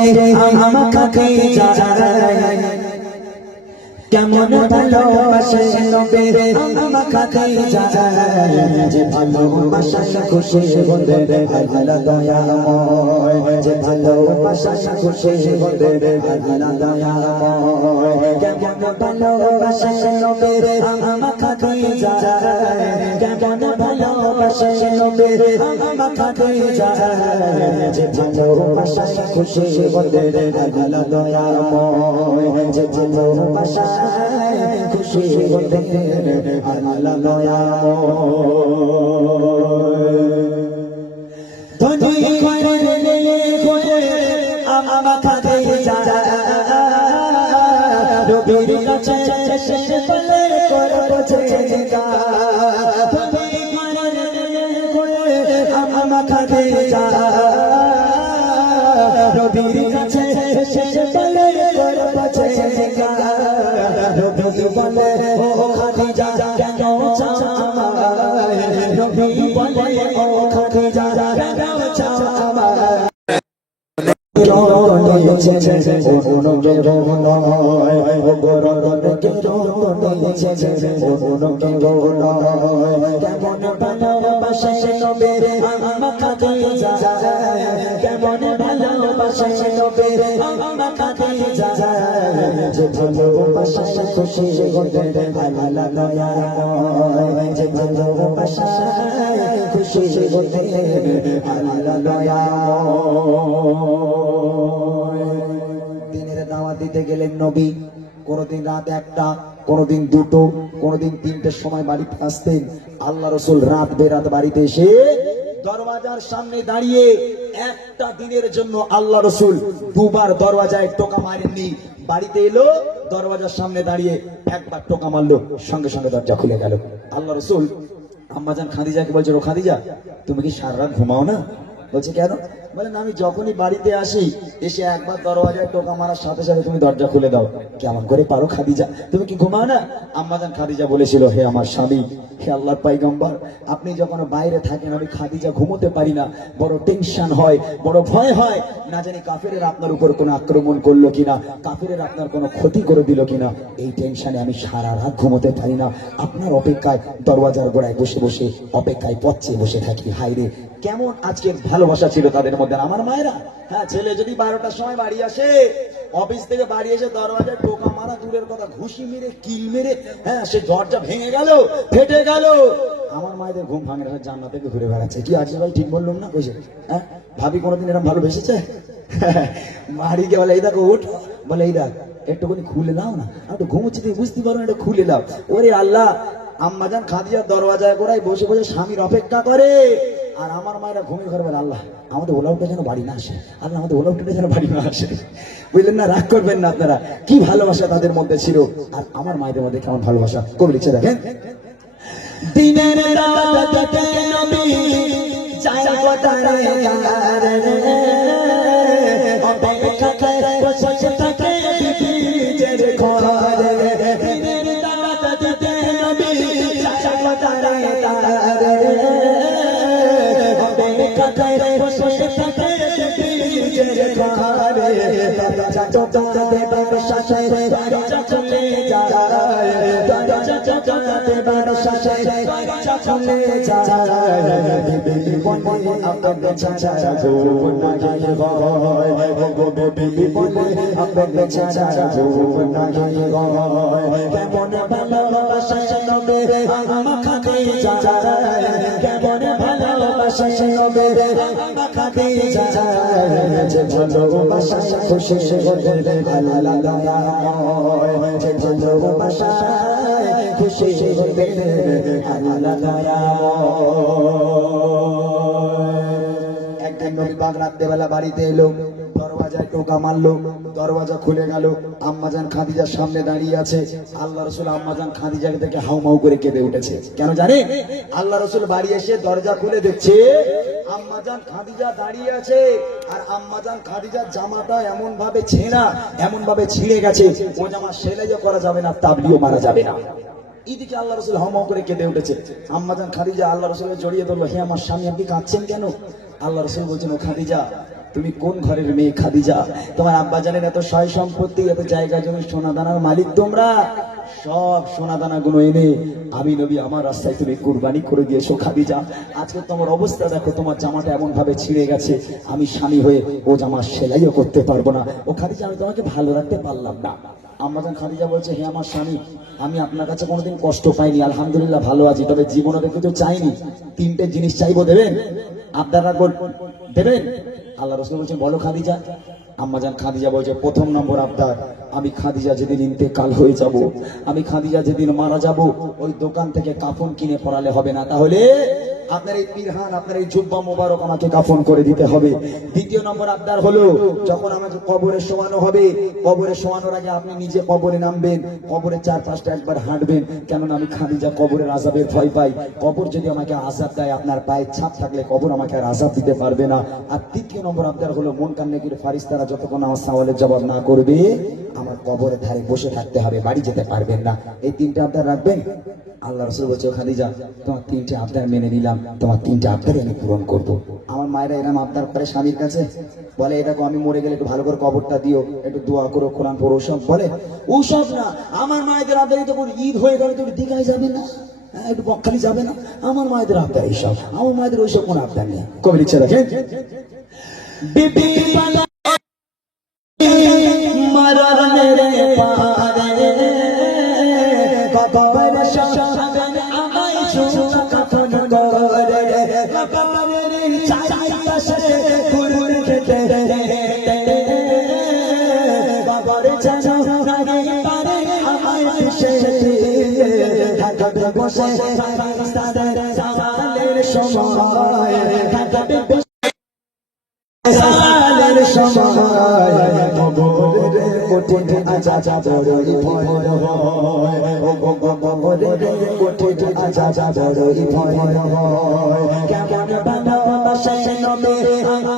নবে আমাকে যায় কেমন ভালোবাসে নবে আমাকে যায় যে ভালোবাসা খুশি বলে ভালো দয়াময় যে ভালোবাসা খুশি বলে ভালো দয়াময় কেমন ভালোবাসে নবে আমাকে যায় কেমন ভালোবাসে নবে আমাকে যায়, যে ভালোবাসা খুশি বলে ভালো দয়াময় যে ভালোবাসা খুশি বলে ভালো দয়াময় ধনী করে আমাকে যায়। রবির কাছে শেষ বলে করব ছেকা যায় রবির কাছে শেষ বলে করব ছেকা রবি বলে, ও খাদিজা, কেন চামায় রবি বলে, ও খাদিজা, কেন চামায় কেমন ভালোবাসে নবে আমাকে দিনের দাওয়াত দিতে গেলেন নবী। কোনদিন রাত একটা, কোনদিন দুটো, কোনদিন তিনটের সময় বাড়িতে আসতেন। আল্লাহ রসুল রাত বেরাত বাড়িতে এসে দরওয়াজার সামনে দাঁড়িয়ে একটা দিনের জন্য আল্লাহ রসুল দুবার দরওয়াজায় টোকা মারেননি। বাড়িতে এলো, দরওয়াজার সামনে দাঁড়িয়ে একবার টোকা মারলো, সঙ্গে সঙ্গে দরজা খুলে গেল। আল্লাহ রসুল, আম্মাজান খাদিজাকে বলছে, ও খাদিজা, তুমি কি সারা রাত ঘুমাও না? বলছে, কেন? বলেন, আমি যখনই বাড়িতে আসি, এসে একবার দরওয়াজায় টোকা মারার সাথে সাথে তুমি দরজা খুলে দাও। কেমন করে পারো খাদিজা? তুমি কি ঘুমাও না? আম্মাজান খাদিজা বলেছিল, হে আমার স্বামী, হে আল্লাহর পাইগম্বর আপনি যখন বাইরে থাকেন, আমি খাদিজা ঘুমোতে পারি না। বড় টেনশন হয়, বড় ভয় হয়। না জানি কাফেরের আপনার উপর কোনো আক্রমণ করল কিনা, কাফেরের আপনার কোনো ক্ষতি করে দিল কিনা। এই টেনশনে আমি সারা রাত ঘুমোতে পারি না। আপনার অপেক্ষায় দরওয়াজার গোড়ায় বসে বসে, অপেক্ষায় পথে বসে থাকি। হাইরে কেমন আজকের ভালোবাসা ছিল তাদের মধ্যে? আমার মায়েরা? হ্যাঁ ছেলে যদি বারোটার সময় বাড়ি আসে, অফিস থেকে বাড়ি এসে দরওয়াজায় টোকা মারা, দূরের কথা, ঘুষি মেরে, কিল মেরে হ্যাঁ সে দরজা ভেঙে গেল, ফেটে গেল। আমার মায়েদের ঘুম ভাঙে না জান্নাত থেকে ঘুরে বেড়াচ্ছে। কি আছে ভাই, ঠিক বললাম না? কইছে হ্যাঁ ভাবি কোনোদিন এরকম ভালোবেসেছে বাড়ি গিয়ে বলে, এই দেখো উঠ বলে, এই দেখ, একটুখানি খুলে নাও না। আমি তো ঘুমোচ্ছি তুমি বুঝতে পারো এটা খুলে নাও ওরে আল্লাহ, আম্মাজান খাদিজার দরওয়াজায় গোড়ায় বসে বসে স্বামীর অপেক্ষা করে। আর আমার মায়েরা ঘুমিয়ে ঘরে বলে আল্লাহ আমাদের ওলাউটা যেন বাড়ি না আসে আল্লাহ আমাদের ওলাউটা যেন বাড়ি না আসে বুঝলেন না রাগ করবেন না আপনারা কি ভালোবাসা তাদের মধ্যে ছিল আর আমার মায়েদের মধ্যে কেমন ভালোবাসা কবি লিখছে দেখেন দিনের রাতে নবী বিবিদের দরজা টোকা দেবার দরজা চলে যায় দরজা টোকা দেবার দরজা চলে যায় বিবি বলে আপনাকে ছাড়া গো নাহি হয় গো বিবি বলে আপনাকে ছাড়া গো নাহি হয় কেমন ভালোবাসা নবে আমাকে যায় ভালোবাসা নবে আমাকে যায় যে ভালোবাসা খুশি হতে ভালো লাগা যে ভালোবাসা খুশি হতে ভালো লাগা একদিন নবী রাত্রেবেলা বাড়িতে এলো। দরওয়াজায় টোকা মারলো, দরওয়াজা খুলে গেল। আম্মাজান খাদিজার সামনে দাঁড়িয়ে আছে। আল্লাহ রসুল আম্মাজান খাদিজাকে দেখে হাউমাউ করে কেঁদে উঠেছে। কেন জানে? আল্লাহ রসুল বাড়ি এসে দরজা খুলে দেখছে, আম্মাজান খাদিজা দাঁড়িয়ে আছে। আর আম্মাজান খাদিজার জামাটা এমন ভাবে ছেঁড়া এমন ভাবে ছিঁড়ে গেছে, ও জামা সেলাইও করা যাবে না, তাবলিও মারা যাবে না। এইদিকে আল্লাহ রসুল হম করে কেঁদে উঠেছে। আম্মাজান খাদিজা আল্লাহ রসুলের জড়িয়ে ধরলো, হে আমার স্বামী, আপনি কাঁদছেন কেন? আল্লাহ রসুল বলছেন, ও খাদিজা তুমি কোন ঘরের মেয়ে খাদিজা? তোমার আব্বা জানেন এত সয় সম্পত্তি, এত জায়গা জমি সোনা দানার মালিক তোমরা? সব সোনা দানা গুলো এনে আমি নবী, আমার রাস্তায় তুমি কুরবানি করে দিয়েছ খাদিজা। আজকে তোমার অবস্থা দেখো, তোমার জামাটা এমন ভাবে ছিঁড়ে গেছে। আমি স্বামী হয়ে ও জামা সেলাইও করতে পারব না। ও খাদিজা, আমি তোমাকে ভালো রাখতে পারলাম না। আম্মাজান খাদিজা বলছে, হে আমার স্বামী, আমি আপনার কাছে কোনোদিন কষ্ট পাইনি, আলহামদুলিল্লাহ ভালো আছি, তবে জীবনে দেখে তো চাইনি। তিনটে জিনিস চাইব দেবেন? আপনার দেবেন? আল্লাহ রসুল বলছেন, বলো খাদিজা। আম্মাজান খাদিজা বলছে, প্রথম নম্বর আবদার, আমি খাদিজা যেদিন ইন্তেকাল হয়ে যাব, আমি খাদিজা যেদিন মারা যাব, ওই দোকান থেকে কাফন কিনে পড়ালে হবে না, তাহলে আপনার এই পিরহান, আপনার এই জুব্বা মোবারক আমাকে কাফন করে দিতে হবে। দ্বিতীয় নম্বর আবদার হলো, যখন আমাকে কবরে শোয়ানো হবে, কবরে শোয়ানোর আগে আপনি নিজে কবরে নামবেন কবরের চার পাঁচটা একবার হাঁটবেন। কেননা আমি খাদিজা কবরের আজাবের ভয় পাই। কবর যদি আমাকে আজাব দেয়, আপনার পায়ে ছাপ থাকলে কবর আমাকে আর আজাব দিতে পারবে না। আর তৃতীয় নম্বর আবদার হলো, মন কান্নেকির ফারিস্তারা যতক্ষণ আমার সওয়ালের জবাব না করবে, আমার কবরের ধারে বসে থাকতে হবে, বাড়ি যেতে পারবেন না। এই তিনটা আবদার রাখবেন? আল্লাহ রসুল বলছে খাদিজা তোমার তিনটে আবদার মেনে নিলাম। তোমার তিনটে আবদারই আমি পূরণ করব। আমার মায়েরা এরম আবদার করে স্বামীর কাছে। বলে এটা আমি মরে গেলে একটু ভালো করে কবরটা দিও একটু দোয়া করো কোরআন পড়ো ওসব। বলে ওসব না আমার মায়েদের আবদারই তো ঈদ হয়ে গেলে তুমি দীঘায় যাবে না হ্যাঁ, একটু বকখালি যাবে না। আমার মায়েদের আবদার এইসব আমার মায়েদের ওইসব কোনো আবদার নেই। কবে লিখছে দেখেন মরার মেরে পারে কবর জানো পারে আমায় পিছে থাকবে বসে সাদের সালের সময়। থাকবে সালের সময়। কবরের কোঠে আজা যা বড়ই ভয়। হয় ও গো গো আজা যা বড়ই ভয় হয় কেমন ভালোবাসায় নবে আমাকে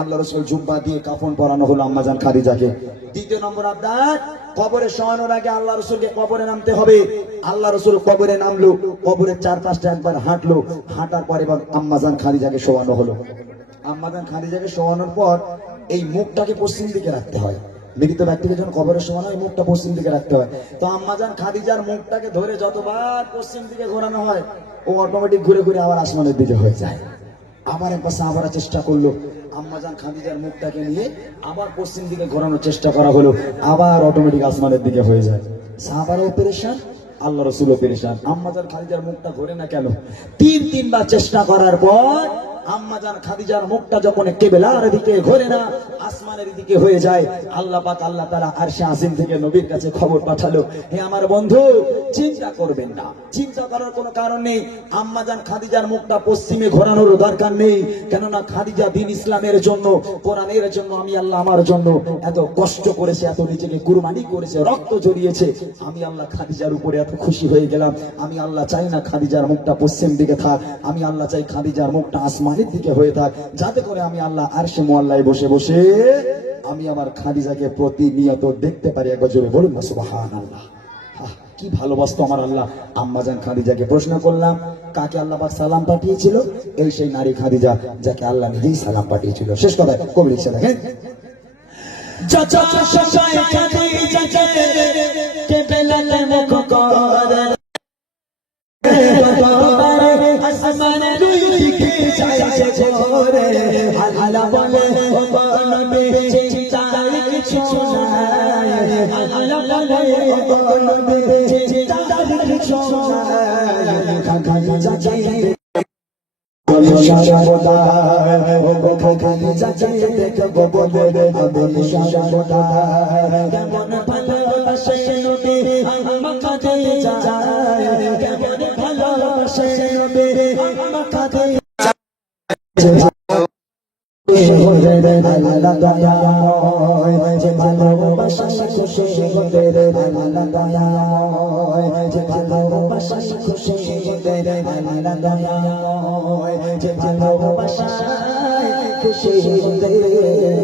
আল্লাহ রসুল জুব্বা দিয়ে কাফন পরানো হলো আম্মাজান খাদিজাকে। দ্বিতীয় নম্বর আবদার, কবরে শোয়ানোর আগে আল্লাহ রসুলকে কবরে নামতে হবে। আল্লাহ রসুল কবরে নামলো, কবরের চার পাঁচটা একবার হাঁটলো, হাঁটার পর এবার আম্মাজান খাদিজাকে শোয়ানো হলো। আম্মাজান খাদিজাকে শোয়ানোর পর এই মুখটাকে পশ্চিম দিকে রাখতে হয়। মৃত ব্যক্তিকে যখন কবরের সময় হয়, মুখটা পশ্চিম দিকে রাখতে হয়। তো আম্মাজান খাদিজার মুখটাকে ধরে যতবার পশ্চিম দিকে ঘোরানো হয়, ও অটোমেটিক ঘুরে ঘুরে আবার আসমানের দিকে হয়ে যায়। আবার একবার সাহাবারা চেষ্টা করল। আম্মাজান খাদিজার মুখটাকে নিয়ে আবার পশ্চিম দিকে ঘোরানোর চেষ্টা করা হলো। আবার অটোমেটিক আসমানের দিকে হয়ে যায়। সাহাবারাও পেরেশান, আল্লাহ রসুলও পেরেশান। আম্মাজান খাদিজার মুখটা ঘোরে না কেন? তিন তিনবার চেষ্টা করার পর আম্মাজান খাদিজার মুখটা যখন কেবেলার দিকে ঘোরে না, আসমানের দিকে হয়ে যায়, আল্লাহ পাক আল্লাহ তারা আরশে আসিম থেকে নবীর কাছে খবর পাঠালো, হে আমার বন্ধু, চিন্তা করবেন না, চিন্তা করার কোনো কারণ নেই আম্মাজান খাদিজার মুখটা পশ্চিমে ঘোরানোর দরকার নেই, কেননা খাদিজা দিন ইসলামের জন্য, কোরআনের জন্য, আমি আল্লাহ আমার জন্য এত কষ্ট করেছে, এত নিজেকে কুরবানি করেছে, রক্ত জড়িয়েছে, আমি আল্লাহ খাদিজার উপরে এত খুশি হয়ে গেলাম, আমি আল্লাহ চাই না খাদিজার মুখটা পশ্চিম দিকে থাক, আমি আল্লাহ চাই খাদিজার মুখটা আসমানের দিকে হয়ে থাক, যাতে করে আমি আল্লাহ আর সে বসে বসে আমি আমার খাদিজাকে প্রতিনিয়ত দেখতে পারি। একবার জোরে বলুন না সুবাহান আল্লাহ কি ভালোবাসতো আমার আল্লাহ। আম্মাজান খাদিজাকে প্রশ্ন করলাম, কাকে আল্লাহ পাক সালাম পাঠিয়েছিল? এই সেই নারী খাদিজা যাকে আল্লাহ নিজেই সালাম পাঠিয়েছিল। শেষ কথা কবি লিখছে দেখেন চাচা শশায় খাদিজাকে চাইছে ঝরে আল্লাহ বলে ও নবী চিন্তার কিছু নাই। আল্লাহ বলে ও নবী চিন্তার কিছু নাই। খাদিজাকে সর্বদা ও গো খাদিজাকে দেখব বলে আমি সর্বদা কেমন ভালোবাসে নবী আমাকে যায় আল্লাহ দয়াময় যে ভালোবাসা খুশি হতে রে আল্লাহ দয়াময় যে ভালোবাসা খুশি হতে রে আল্লাহ দয়াময় যে ভালোবাসা খুশি হতে রে